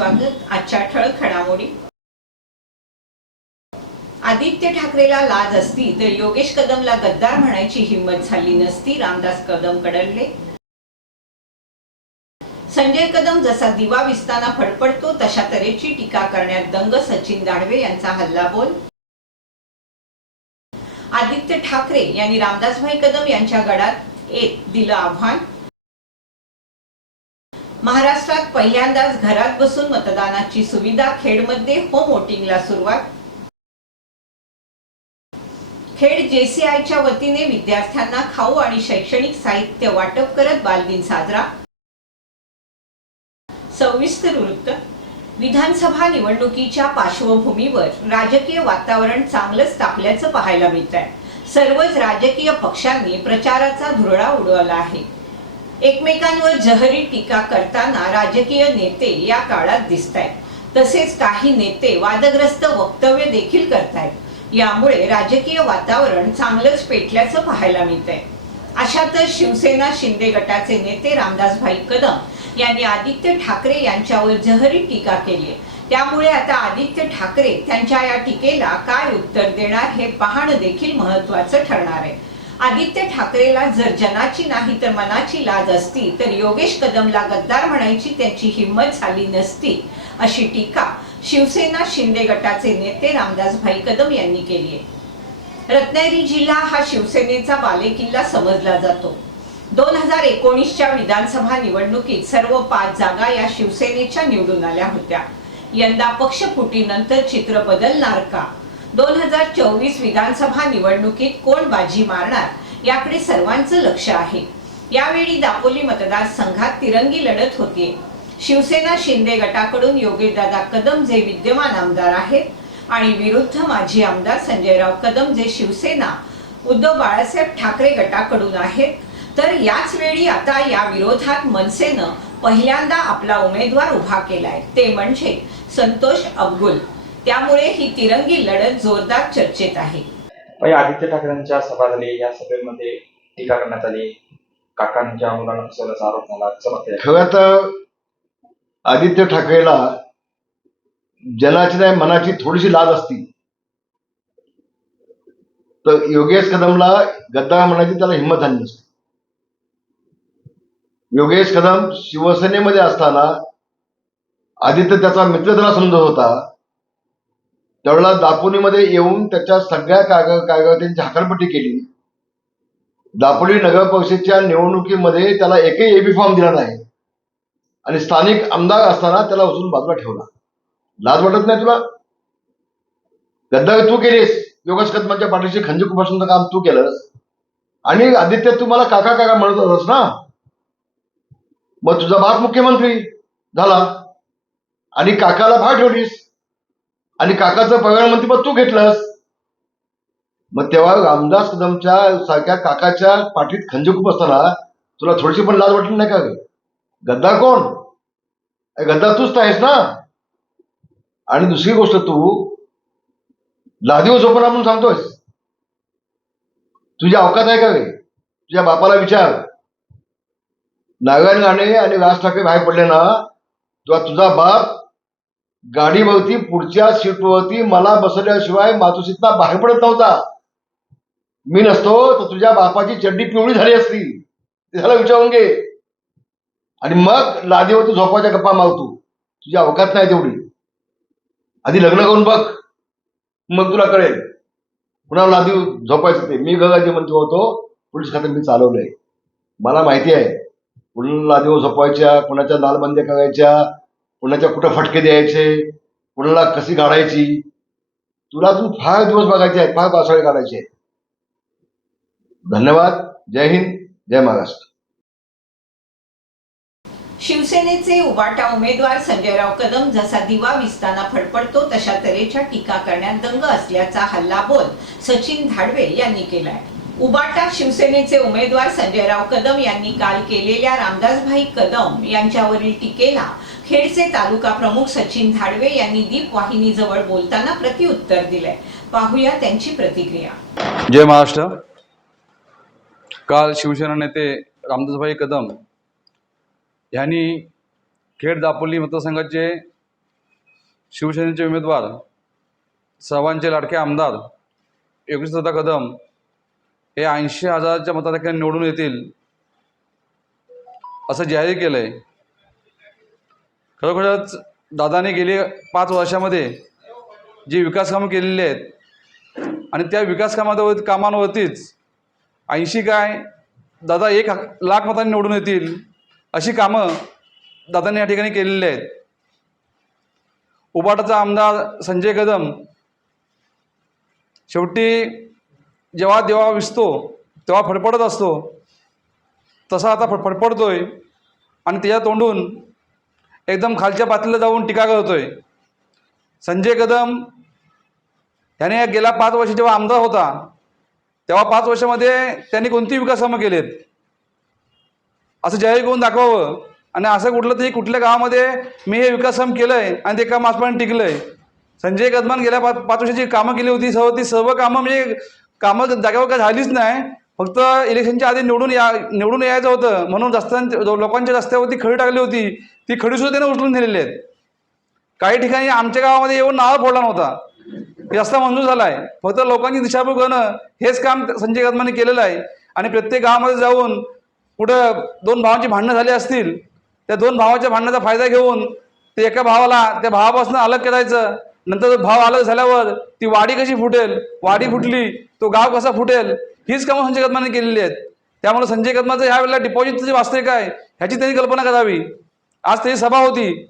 स्वागत आजच्या ठळक घडामोडी. आदित्य ठाकरेला लाज असती तर योगेश कदमला गद्दार म्हणायची हिंमत झाली नसती रामदास कदम कडले संजय कदम जसा दिवा विसताना फडफडतो तशा तऱ्हेची टीका करण्यात दंग सचिन दाढवे यांचा हल्लाबोल. आदित्य ठाकरे यांनी रामदासभाई कदम यांच्या गडात एक दिलं आव्हान. महाराष्ट्रात पहिल्यांदाच घरात बसून मतदानाची सुविधा खेडमध्ये होम वोटिंगला सुरुवात. खेड जेसीआयच्या वतीने विद्यार्थ्यांना खाऊ आणि शैक्षणिक साहित्य वाटप करत बालदिन साजरा. सविस्तर वृत्त. विधानसभा निवडणुकीच्या पार्श्वभूमीवर राजकीय वातावरण चांगलंच तापल्याचं पाहायला मिळत आहे सर्वच राजकीय पक्षांनी प्रचाराचा धुरळा उडवला आहे. एकमेकांवर जहरी टीका करताना राजकीय नेते या काळात दिसत आहेत तसेच काही नेते वादग्रस्त वक्तव्य देखील करतायत. यामुळे राजकीय वातावरण चांगलंच पेटल्याचं पाहायला मिळत आहे अशातच शिवसेना शिंदे गटाचे नेते रामदासभाई कदम यांनी आदित्य ठाकरे यांच्यावर जहरी टीका केली त्यामुळे आता आदित्य ठाकरे त्यांच्या या टीकेला काय उत्तर देणार हे पाहणं देखील महत्वाचं ठरणार आहे. आदित्य ठाकरेला जर जनाची नाही तर मनाची लाज असती तर योगेश कदमला गद्दार म्हणायची त्यांची हिंमत झाली नसती अशी टीका शिवसेना शिंदे गटाचे नेते रामदासभाई कदम यांनी केली आहे. रत्नागिरी जिल्हा हा शिवसेनेचा बालेकिल्ला समजला जातो. दोन हजार एकोणीसच्या विधानसभा निवडणुकीत सर्व पाच जागा या शिवसेनेच्या निवडून आल्या होत्या. यंदा पक्षफुटीनंतर चित्र बदलणार का? दोन हजार चोवीस विधानसभा निवडणुकीत कोण बाजी मारणार याकडे सर्वांचं लक्ष आहे. यावेळी दापोली मतदारसंघात तिरंगी लढत होती शिवसेना शिंदे गटाकडून योगेशदादा कदम जे विद्यमान आमदार आहेत आणि विरुद्ध माजी आमदार संजयराव कदम जे शिवसेना उद्धव बाळासाहेब ठाकरे गटाकडून आहेत. तर याच वेळी आता या विरोधात मनसेनं पहिल्यांदा आपला उमेदवार उभा केलाय. ते म्हणजे संतोष अब्गुल. त्यामुळे ही तिरंगी लढत जोरदार चर्चेत आहे. म्हणजे आदित्य ठाकरेंच्या सभा झाली या सभेमध्ये टीका करण्यात आली. काकांच्या मुलांना फसवल्याचा आरोप झाला. खरं तर आदित्य ठाकरेला जनाची नाही मनाची थोडीशी लाज असती. तर योगेश कदमला गद्दार म्हणायची त्याला हिंमत झाली नसती. योगेश कदम शिवसेनेमध्ये असताना आदित्य त्याचा मित्र त्याला समजत होता. त्यावेळेला दापोलीमध्ये येऊन त्याच्या सगळ्या कागद कागदांची हाकलपट्टी केली. दापोली नगर परिषदेच्या निवडणुकीमध्ये त्याला एकही एबी फॉर्म दिला नाही. आणि स्थानिक आमदार असताना त्याला उचलून बाजूला ठेवला. लाज वाटत नाही तुला? गद्दारी तू केलीस. योगेश कदमांच्या पाठीशी खंजीक उपासनाचं काम तू केलंस. आणि आदित्य तू मला काका काका म्हणत होतास ना? मग तुझा बाप मुख्यमंत्री झाला. आणि काकाला भाग ठेवलीस. आणि काकाचं म्हणते मग तू घेतलास. मग तेव्हा रामदास कदमच्या सारख्या काकाच्या पाठीत खंजीक असताना तुला थोडीशी पण लाज वाटली नाही का गद्दार कोण? अरे गद्दार तूच तर आहेस ना? आणि दुसरी गोष्ट तू लादीव झोपला म्हणून सांगतोयस. तुझ्या अवकात आहे का रे? तुझ्या बापाला विचार. नारायण राणे आणि राज ठाकरे बाहेर पडले ना तेव्हा तुझा बाप गाडीवरती पुढच्या सीटवरती मला बसवल्याशिवाय मातोश्रीतला बाहेर पडत नव्हता. मी नसतो तर तुझ्या बापाची चड्डी पिवळी झाली असती. ते त्याला विचारून घे. आणि मग लादीवरती झोपाच्या गप्पा मारतो. तुझी अवकात नाही तेवढी. आधी लग्न करून बघ. मग तुला कळेल. पुन्हा लादी झोपायचं ते. मी गगाजी मंत्री होतो पोलीस खात्यात मी चालवलंय. मला माहिती आहे. पुन्हा लादीवर झोपायच्या कुणाच्या लालबंद्या करायच्या कुणाच्या कुठं फटके द्यायचे कुणाला कशी काढायची तुला अजून फार दिवस बघायचे आहेत फार पावसाळे काढायचे आहेत. धन्यवाद. जय हिंद जय महाराष्ट्र. शिवसेनेचे उबाटा उमेदवार संजयराव कदम जसा दिवा विसताना फडफडतो तशा तऱ्हेच्या टीका करण्यात दंग असल्याचा हल्लाबोल सचिन धाडवे यांनी केलाय. उबाटा शिवसेनेचे उमेदवार संजयराव कदम यांनी काल केलेल्या रामदासभाई कदम यांच्यावरील टीकेला खेडचे तालुका प्रमुख सचिन धाडवे यांनी दीप वाहिनीजवळ बोलताना प्रतिउत्तर दिलंय. पाहूया त्यांची प्रतिक्रिया. जय महाराष्ट्र. काल शिवसेना नेते रामदासभाई कदम यांनी खेड दापोली मतदारसंघाचे शिवसेनेचे उमेदवार सर्वांचे लाडके आमदार योगेशदादा कदम हे ऐंशी हजाराच्या मताधिक्याने निवडून येतील असं जाहीर केलं आहे खरोखरच दादाने गेले पाच वर्षामध्ये जी विकासकामं केलेली आहेत आणि त्या विकासकामावर कामांवरतीच ऐंशी काय दादा एक लाख मतांनी निवडून येतील अशी कामं दादांनी या ठिकाणी केलेली आहेत. उबाटाचा आमदार संजय कदम शेवटी जेव्हा देवा विसतो तेव्हा फडफडत असतो. तसा आता फड फडफडतोय आणि त्याच्या तोंडून एकदम खालच्या पातळीला जाऊन टीका करतोय. संजय कदम त्याने गेल्या पाच वर्ष जेव्हा आमदार होता तेव्हा पाच वर्षामध्ये त्यांनी कोणती विकासकामं केलेत? असं जाहीर करून दाखवावं. आणि असं कुठलं तरी कुठल्या गावामध्ये मी हे विकास काम केलं आहे आणि ते काम आजपर्यंत टिकलं आहे संजय कदमान गेल्या पाच पाच वर्षाची कामं केली होती. सर्व ती सर्व कामं म्हणजे कामं जागेवर काय झालीच नाही फक्त इलेक्शनच्या आधी निवडून या निवडून यायचं होतं. म्हणून रस्त्यांच्या लोकांच्या रस्त्यावरती खडी टाकली होती ती खडीसुद्धा त्याने उचलून नेलेली आहेत. काही ठिकाणी आमच्या गावामध्ये येऊन नाव फोडला नव्हता. रस्ता मंजूर झाला आहे फक्त लोकांची दिशाभूल करणं हेच काम संजय कदमाने केलेलं आहे. आणि प्रत्येक गावामध्ये जाऊन कुठं दोन भावांची भांडणं झाली असतील त्या दोन भावाच्या भांडणाचा फायदा घेऊन ते एका भावाला त्या भावापासून अलग करायचं. नंतर भाव अलग झाल्यावर ती वाडी कशी फुटेल वाडी फुटली तो गाव कसा फुटेल हीच कामं संजय कदमाने केलेली आहेत. त्यामुळे संजय कदमाचं ह्या वेळेला डिपॉझिटचं जे वास्तविक आहे ह्याची त्यांनी कल्पना करावी. आज त्याची सभा होती.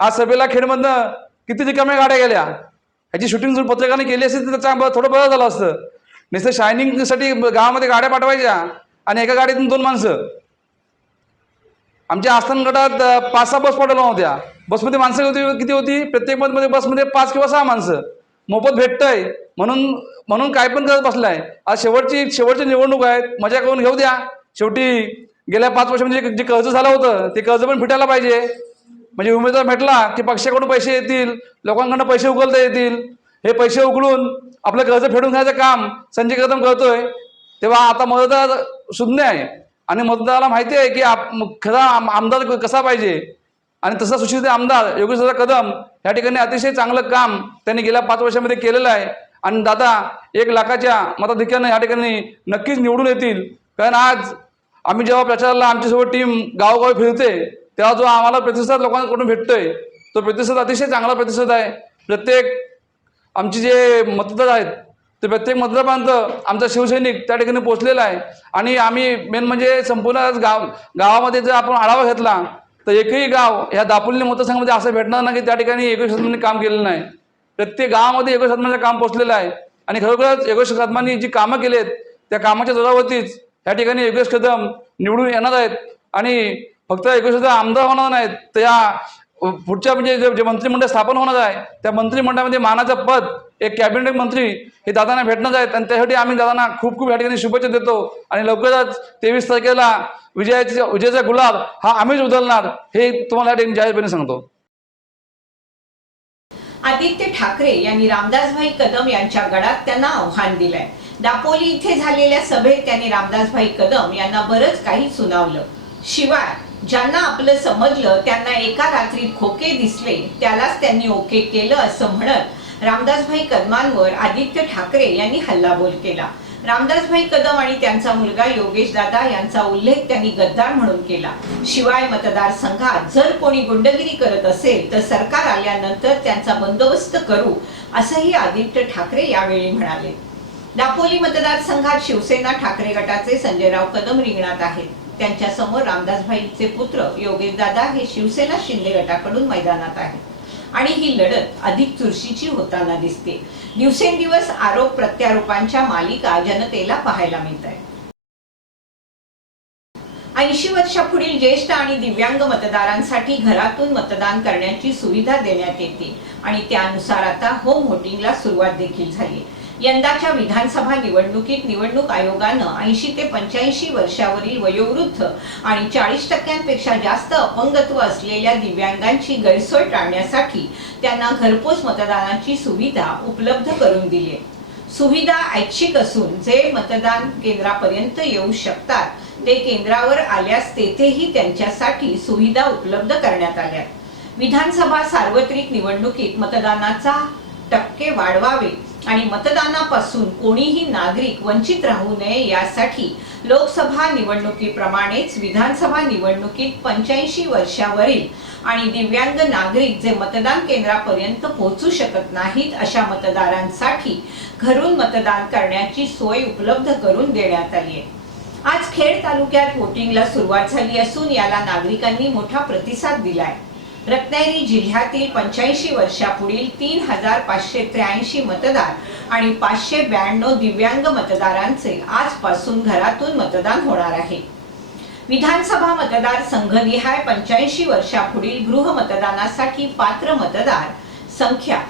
आज सभेला खेडमधनं किती रिकाम्या गाड्या गेल्या. ह्याची शूटिंग जर पत्रकाने केली असती तर चांगलं थोडं बरं झालं असतं. नुसतं शायनिंगसाठी गावामध्ये गाड्या पाठवायच्या आणि एका गाडीतून दोन माणसं. आमच्या आस्थान गटात पाच सहा बस पाठवल्या होत्या. बसमध्ये माणसं होती किती होती? प्रत्येक बसमध्ये बसमध्ये पाच किंवा सहा माणसं. मोफत भेटतंय. म्हणून म्हणून काय पण करत बसलाय. आज शेवटची शेवटची निवडणूक आहेत मजा करून घेऊ द्या. शेवटी गेल्या पाच वर्षामध्ये जे जे कर्ज झालं होतं ते कर्ज पण फिटायला पाहिजे. म्हणजे उमेदवार भेटला की पक्षाकडून पैसे येतील लोकांकडून पैसे उकलता येतील. हे पैसे उकळून आपलं कर्ज फेडून घ्यायचं काम संजय कदम करतोय. तेव्हा आता मतदार शून्य आहे. आणि मतदाराला माहिती आहे की आप खरा आम- आमदार कसा पाहिजे? आणि तसा सुशिक्षित आमदार योगेशदादा कदम या ठिकाणी अतिशय चांगलं काम त्यांनी गेल्या पाच वर्षामध्ये केलेलं आहे. आणि दादा एक लाखाच्या मताधिक्यानं या ठिकाणी नक्कीच निवडून येतील. कारण आज आम्ही जेव्हा प्रचाराला आमच्यासोबत टीम गावोगावी फिरते तेव्हा जो आम्हाला प्रतिसाद लोकांकडून भेटतोय तो प्रतिसाद अतिशय चांगला प्रतिसाद आहे. प्रत्येक आमचे जे मतदार आहेत ते प्रत्येक मतदारापर्यंत आमचा शिवसैनिक त्या ठिकाणी पोचलेला आहे. आणि आम्ही मेन म्हणजे संपूर्ण गाव गावामध्ये जर आपण आढावा घेतला तर एकही गाव ह्या दापोली मतदारसंघामध्ये असं भेटणार नाही की त्या ठिकाणी एकवीस शतमानी काम केलेलं नाही. प्रत्येक गावामध्ये एकवीस शतमानाचं काम पोचलेलं आहे. आणि खरोखरच एकवीस कदमांनी जी कामं केली आहेत त्या कामाच्या जोरावरतीच या ठिकाणी योगेश कदम निवडून येणार आहेत. आणि फक्त एकवीस कदम आमदार होणार नाहीत तर या पुढच्या म्हणजे जे जे मंत्रिमंडळ स्थापन होणार आहे त्या मंत्रिमंडळामध्ये मानाचं पद एक कॅबिनेट मंत्री हे दादांना भेटणार आहेत आणि त्यासाठी आम्ही दादांना खूप खूप या ठिकाणी शुभेच्छा देतो. आणि लवकरच तेवीस तारखेला विजयाचा विजयाचा गुलाब हा आम्हीच उधळणार हे तुम्हाला या ठिकाणी जाहीरपणे सांगतो. आदित्य ठाकरे यांनी रामदासभाई कदम यांच्या गडात त्यांना आव्हान दिलंय. दापोली इथे झालेल्या सभेत त्यांनी रामदासभाई कदम यांना बरंच काही सुनावलं. शिवाय ज्यांना आपलं समजलं त्यांना एका रात्रीत खोके दिसले त्यालाच त्यांनी ओके केलं असं म्हणत रामदासभाई कदमांवर आदित्य ठाकरे यांनी हल्लाबोल केला. रामदासभाई कदम आणि त्यांचा मुलगा योगेश दादा यांचा उल्लेख त्यांनी गद्दार म्हणून केला. शिवाय मतदारसंघात जर कोणी गुंडगिरी करत असेल तर सरकार आल्यानंतर त्यांचा बंदोबस्त करू असंही आदित्य ठाकरे यावेळी म्हणाले. दापोली मतदारसंघात शिवसेना ठाकरे गटाचे संजयराव कदम रिंगणात आहेत. त्यांच्यासमोर रामदासभाईचे पुत्र योगेशदादा हे शिवसेना शिंदे गटाकडून मैदानात आहेत. आणि ही लढत अधिक चुरशीची होताना दिसते. दिवसेंदिवस आरोप प्रत्यारोपांच्या मालिका जनतेला पाहायला मिळत आहे ऐंशी वर्षापुढील ज्येष्ठ आणि दिव्यांग मतदारांसाठी घरातून मतदान करण्याची सुविधा देण्यात येते. आणि त्यानुसार आता होम व्होटिंगला सुरुवात देखील झाली यंदाच्या विधानसभा निवडणुकीत निवडणूक आयोगानं ऐंशी ते पंच्याऐंशी वर्षावरील वयोवृद्ध आणि चाळीस टक्क्यांपेक्षा जास्त अपंगत्व असलेल्या दिव्यांगांची गैरसोय टाळण्यासाठी त्यांना घरपोच मतदानाची सुविधा उपलब्ध करून दिली आहे. सुविधा ऐच्छिक असून जे मतदान केंद्रापर्यंत येऊ शकतात ते केंद्रावर आल्यास तेथेही त्यांच्यासाठी सुविधा उपलब्ध करण्यात आल्या विधानसभा सार्वत्रिक निवडणुकीत मतदानाचा टक्के वाढवावे आणि मतदानापासून कोणीही नागरिक वंचित राहू नये यासाठी लोकसभा निवडणुकीप्रमाणेच विधानसभा निवडणुकीत पंच्याऐंशी वर्षावरील आणि दिव्यांग नागरिक जे मतदान केंद्रापर्यंत पोहोचू शकत नाहीत अशा मतदारांसाठी घरून मतदान करण्याची सोय उपलब्ध करून देण्यात आली आहे. आज खेड तालुक्यात वोटिंगला सुरुवात झाली असून याला नागरिकांनी मोठा प्रतिसाद दिलाय. रत्नागिरी जिल्ह्यातील पंच्याऐंशी वर्षापुढील तीन हजार पाचशे त्र्याऐंशी मतदार आणि पाचशे ब्याण्णव दिव्यांग मतदारांचे आजपासून घरातून मतदान होणार आहे. विधानसभा मतदार संघनिहाय पंच्याऐंशी वर्षापुढील गृह मतदानासाठी पात्र मतदार संख्या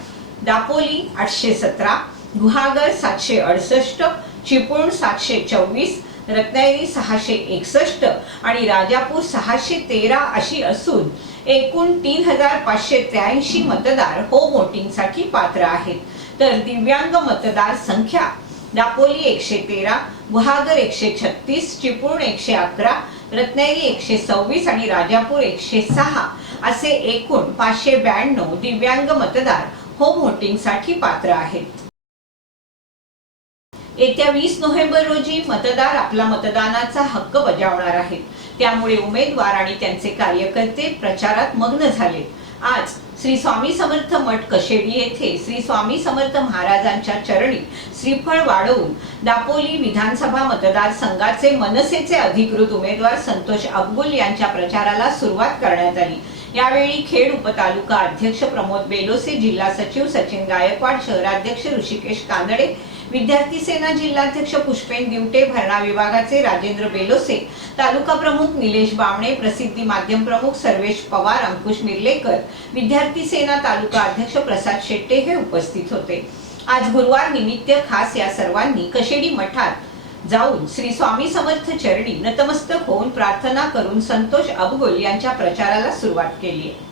दापोली आठशे सतरा गुहागर सातशे अडसष्ट चिपळूण सातशे चोवीस रत्नागिरी सहाशे एकसष्ट आणि राजापूर सहाशे तेरा अशी असून एकूण तीन हजार पाचशे त्र्याऐंशी मतदार होम वोटिंगसाठी पात्र आहेत. तर दिव्यांग मतदार संख्या दापोली एकशे तेरा गुहागर एकशे छत्तीस चिपळूण एकशे अकरा रत्नागिरी एकशे सव्वीस आणि राजापूर एकशे सहा असे एकूण पाचशे ब्याण्णव दिव्यांग मतदार होम वोटिंगसाठी पात्र आहेत. येत्या वीस नोव्हेंबर रोजी मतदार आपला मतदानाचा हक्क बजावणार आहेत. त्यामुळे उमेदवार आणि त्यांचे कार्यकर्ते प्रचारात मग्न झाले. आज श्री स्वामी समर्थ मठ कशेडी येथे श्री स्वामी समर्थ महाराजांच्या चरणी श्रीफळ वाढवून दापोली विधानसभा मतदारसंघाचे मनसेचे अधिकृत उमेदवार संतोष अब्बुल यांच्या प्रचाराला सुरुवात करण्यात आली. यावेळी खेड उपतालुका अध्यक्ष प्रमोद बेलोसे जिल्हा सचिव सचिन गायकवाड शहराध्यक्ष ऋषिकेश कानडे विद्यार्थी सेना जिल्हाध्यक्ष पुष्पेन दिवटे भरणा विभागाचे राजेंद्र बेलोसे तालुका प्रमुख निलेश बामणे प्रसिद्धी माध्यम प्रमुख सर्वेश पवार अंकुश निर्लेकर विद्यार्थी सेना तालुका अध्यक्ष प्रसाद शेट्टे हे उपस्थित होते. आज गुरुवार निमित्त खास या सर्वांनी कशेडी मठात जाऊन श्री स्वामी समर्थ चरणी नतमस्तक होऊन प्रार्थना करून संतोष अबगोल यांच्या प्रचाराला सुरुवात केली आहे.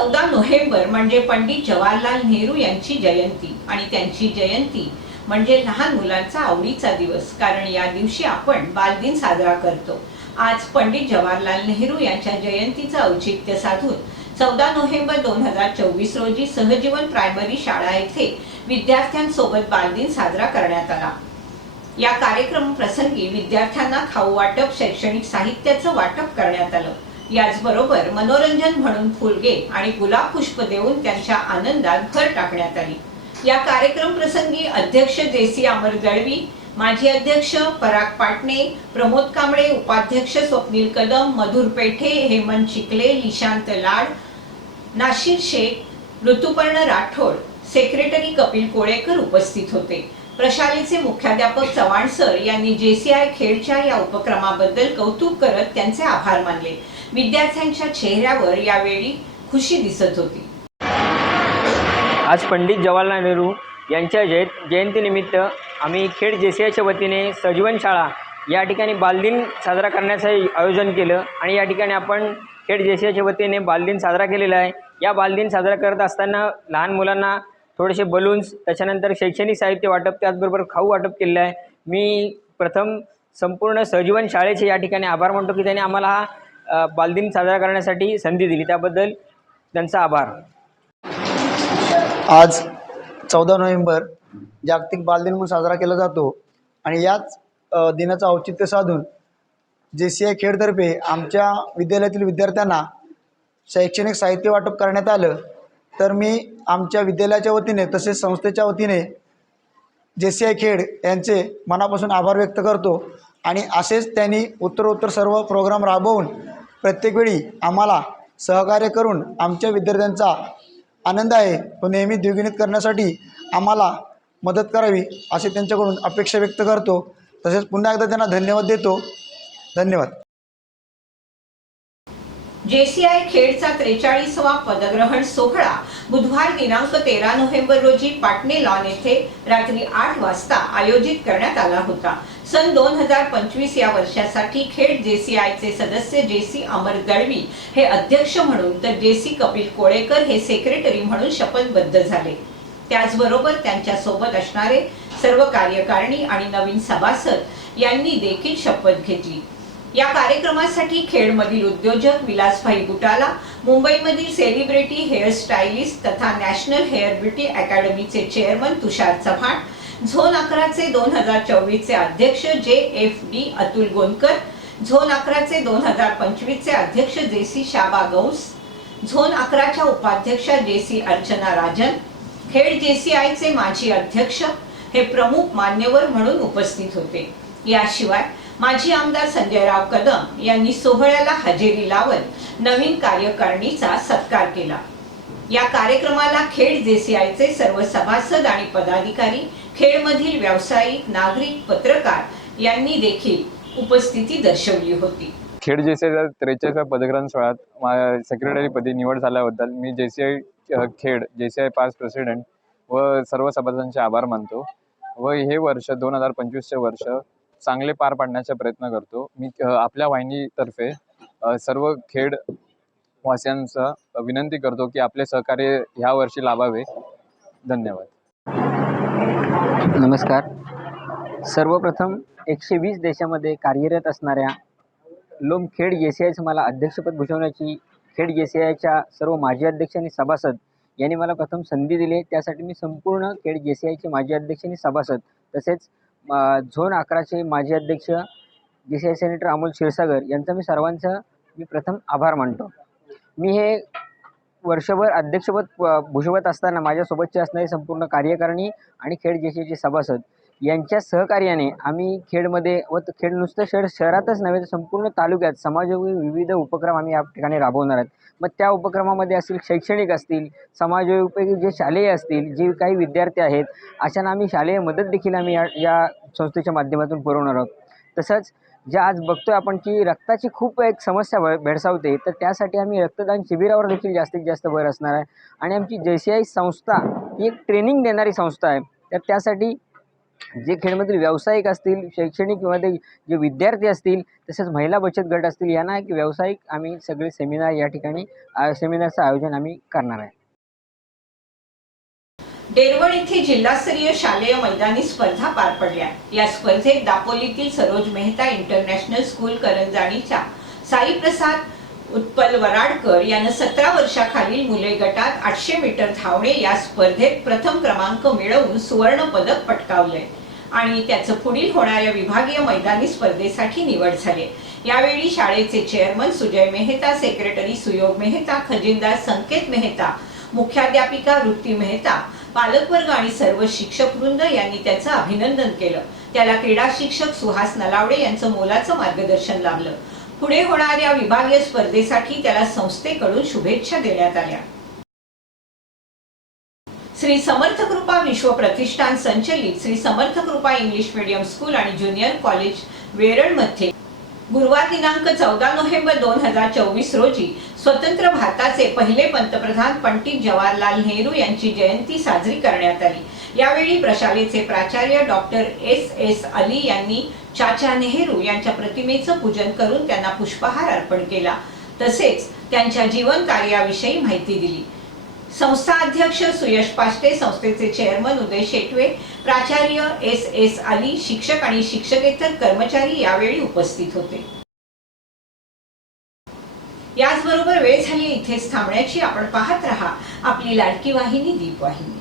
चौदा नोव्हेंबर म्हणजे पंडित जवाहरलाल नेहरू यांची जयंती. आणि त्यांची जयंती म्हणजे लहान मुलांचा आवडीचा दिवस. कारण या दिवशी आपण बालदिन साजरा करतो. आज पंडित जवाहरलाल नेहरू यांच्या जयंतीचं औचित्य साधून चौदा नोव्हेंबर दोन हजार चोवीस रोजी सहजीवन प्रायमरी शाळा येथे विद्यार्थ्यांसोबत बालदिन साजरा करण्यात आला. या कार्यक्रम प्रसंगी विद्यार्थ्यांना खाऊ वाटप शैक्षणिक साहित्याचं वाटप करण्यात आलं. याचबरोबर मनोरंजन म्हणून फुलगे आणि गुलाब पुष्प देऊन त्यांच्या आनंदात भर टाकण्यात आली. या कार्यक्रम प्रसंगी अध्यक्ष जेसी अमर दळवी माजी अध्यक्ष पराग पाटणे प्रमोद कांबळे उपाध्यक्ष स्वप्नील कदम मधुर पेठे हेमंत चिकले निशांत लाड नाशिर शेख ऋतुपर्ण राठोड सेक्रेटरी कपिल कोळेकर उपस्थित होते. प्रशालेचे मुख्याध्यापक चव्हाण सर यांनी जेसीआय खेडच्या या उपक्रमाबद्दल कौतुक करत त्यांचे आभार मानले. विद्यार्थ्यांच्या चेहऱ्यावर यावेळी खुशी दिसत होती. आज पंडित जवाहरलाल नेहरू यांच्या जय जयंतीनिमित्त आम्ही खेड जेसीआयच्या वतीने सजीवन शाळा या ठिकाणी बालदिन साजरा करण्याचं आयोजन केलं आणि या ठिकाणी आपण खेड जेसीआयच्या वतीने बालदिन साजरा केलेला आहे. या बालदिन साजरा करत असताना लहान मुलांना थोडेसे बलून्स त्याच्यानंतर शैक्षणिक साहित्य वाटप त्याचबरोबर खाऊ वाटप केलेलं आहे. मी प्रथम संपूर्ण सजीवन शाळेचे या ठिकाणी आभार मानतो की त्यांनी आम्हाला हा बालदिन साजरा करण्यासाठी संधी दिली. त्याबद्दल त्यांचा आभार. आज चौदा नोव्हेंबर जागतिक बालदिन म्हणून साजरा केला जातो आणि याच दिनाचं औचित्य साधून जे सी आय खेडतर्फे आमच्या विद्यालयातील विद्यार्थ्यांना शैक्षणिक साहित्य वाटप करण्यात आलं. तर मी आमच्या विद्यालयाच्या वतीने तसेच संस्थेच्या वतीने जे सी आय खेड यांचे मनापासून आभार व्यक्त करतो आणि असेच त्यांनी उत्तरोत्तर सर्व प्रोग्राम राबवून प्रत्येक वेळी आम्हाला सहकार्य करून आमच्या विद्यार्थ्यांचा आनंद आहे. तो नेहमी द्विगुणित करण्यासाठी आम्हाला मदत करावी अशी त्यांच्याकडून अपेक्षा व्यक्त करतो. तसेच पुन्हा एकदा त्यांना धन्यवाद देतो. धन्यवाद. जेसीआय खेडचा त्रेचाळीसवा पदग्रहण सोहळा बुधवार दिनांक तेरा नोव्हेंबर रोजी पाटणे लॉन येथे रात्री आठ वाजता आयोजित करण्यात आला होता. सन दोन हजार पंचवीस या वर्षासाठी खेड जेसीआयचे सदस्य जेसी अमर दळवी हे अध्यक्ष म्हणून तर जेसी कपिल कोळेकर हे सेक्रेटरी म्हणून शपथबद्ध झाले. त्याचबरोबर त्यांच्यासोबत असणारे सर्व कार्यकारिणी आणि नवीन सभासद यांनी देखील शपथ घेतली. या कार्यक्रमासाठी खेडमधील उद्योजक विलासभाई बुटाला मुंबईमधील सेलिब्रिटी हेअर स्टायलिस्ट तथा नॅशनल हेअर ब्युटी अकॅडमीचे चेअरमन तुषार चव्हाण झोन अकराचे दोन हजार चोवीसचे अध्यक्ष J F D Atul Gonkar zone अकराचे दोन हजार पंचवीसचे अध्यक्ष जे सी शाबा गौस झोन अकराच्या उपाध्यक्षा जे सी अर्चना राजन खेड जेसीआयचे माजी अध्यक्ष हे प्रमुख मान्यवर म्हणून उपस्थित होते. याशिवाय माजी आमदार संजयराव कदम यांनी सोहळ्याला हजेरी लावत नवीन कार्यकारिणीचा सत्कार केला. या कार्यक्रमाला खेड जेसीआयचे सर्व सभासद आणि पदाधिकारी खेडमधील व्यावसायिक नागरिक पत्रकार यांनी देखील उपस्थिती दर्शवली होती. खेड जे सी त्रेचाळीसव्या पदग्रहण सोहळ्यात सेक्रेटरीपदी निवड झाल्याबद्दल मी JCI Khed JCI past president व सर्व सभासदांचे आभार मानतो. व हे वर्ष दोन हजार पंचवीसचे वर्ष चांगले पार पाडण्याचा प्रयत्न करतो. मी आपल्या वाहिनीतर्फे सर्व खेड वासियांचा विनंती करतो की आपले सहकार्य ह्या वर्षी लाभावे. धन्यवाद. नमस्कार. सर्वप्रथम एकशे वीस देशामध्ये कार्यरत असणाऱ्या लोम खेड जे सी आयचं मला अध्यक्षपद भूषवण्याची खेड जे सी आयच्या सर्व माजी अध्यक्ष आणि सभासद यांनी मला प्रथम संधी दिली. त्यासाठी मी संपूर्ण खेड जे सी आयचे माजी अध्यक्ष आणि सभासद तसेच झोन अकराचे माजी अध्यक्ष J C I senator Amol Kshirsagar यांचा मी सर्वांचा मी प्रथम आभार मानतो. मी हे वर्षभर अध्यक्षपद भूषवत असताना माझ्यासोबतचे असणारे संपूर्ण कार्यकारिणी आणि खेड जे सभासद यांच्या सहकार्याने आम्ही खेडमध्ये व त- खेड नुसतं शहर शहरातच नव्हे तर संपूर्ण तालुक्यात समाजयोगी विविध उपक्रम आम्ही या ठिकाणी राबवणार आहेत. मग त्या उपक्रमामध्ये असतील शैक्षणिक असतील समाजोपयोगी जे शालेय असतील जे काही विद्यार्थी आहेत अशांना आम्ही शालेय मदत देखील आम्ही या या संस्थेच्या माध्यमातून पुरवणार आहोत. तसंच ज्या आज बघतोय आपण की रक्ताची खूप एक समस्या भेडसावते तर त्यासाठी आम्ही रक्तदान शिबिरावर देखील जास्तीत जास्त भर असणार आहे. आणि आमची जे सी आय संस्था ही एक ट्रेनिंग देणारी संस्था आहे. तर त्यासाठी जे खेळमधील व्यावसायिक असतील शैक्षणिक किंवा जे विद्यार्थी असतील तसेच महिला बचत गट असतील यांना की व्यावसायिक आम्ही सगळे सेमिनार या ठिकाणी सेमिनारचं आयोजन आम्ही करणार आहे. डेरवड येथे जिल्हास्तरीय शालेय मैदानी स्पर्धा पार पडल्या. या स्पर्धेत दापोलीतील सरोज मेहता इंटरनॅशनल स्कूल करंजाणीच्या साई प्रसाद उत्पल वराडकर यानं सतरा वर्षाखालील मुले गटात आठशे मीटर धावणे या स्पर्धेत प्रथम क्रमांक मिळवून सुवर्ण पदक पटकावलंय. आणि त्याचं पुढील होणाऱ्या विभागीय मैदानी स्पर्धेसाठी निवड झाली. यावेळी शाळेचे चेअरमन सुजय मेहता सेक्रेटरी सुयोग मेहता खजिनदार संकेत मेहता मुख्याध्यापिका वृत्ती मेहता पालकवर्ग आणि सर्व शिक्षक वृंद यांनी त्याचं अभिनंदन केलं. त्याला क्रीडा शिक्षक सुहास नलावडे यांचं मोलाचं मार्गदर्शन लाभलं. पुढे होणाऱ्या विभागीय स्पर्धेसाठी त्याला संस्थेकडून शुभेच्छा देण्यात आल्या. श्री समर्थ कृपा विश्व प्रतिष्ठान संचलित Shri Samarth Krupa English medium school आणि ज्युनियर कॉलेज वेरळमध्ये गुरुवार दिनांक चौदा नोव्हेंबर दोन हजार चोवीस रोजी स्वतंत्र भारताचे पहिले पंतप्रधान पंडित जवाहरलाल नेहरू यांची जयंती साजरी करण्यात आली. यावेळी प्रशालेचे प्राचार्य डॉक्टर एस एस अली यांनी चाचा नेहरू यांच्या प्रतिमेचं पूजन करून त्यांना पुष्पहार अर्पण केला. तसेच त्यांच्या जीवन कार्याविषयी माहिती दिली. संस्था अध्यक्ष सुयश पाष्टे संस्थेचे चेअरमन उदय शेटवे प्राचार्य एस एस अली शिक्षक आणि शिक्षकेतर कर्मचारी यावेळी उपस्थित होते. याचबरोबर वेळ झाली इथेच थांबण्याची. आपण पाहत रहा आपली लाडकी वाहिनी दीप वाहिनी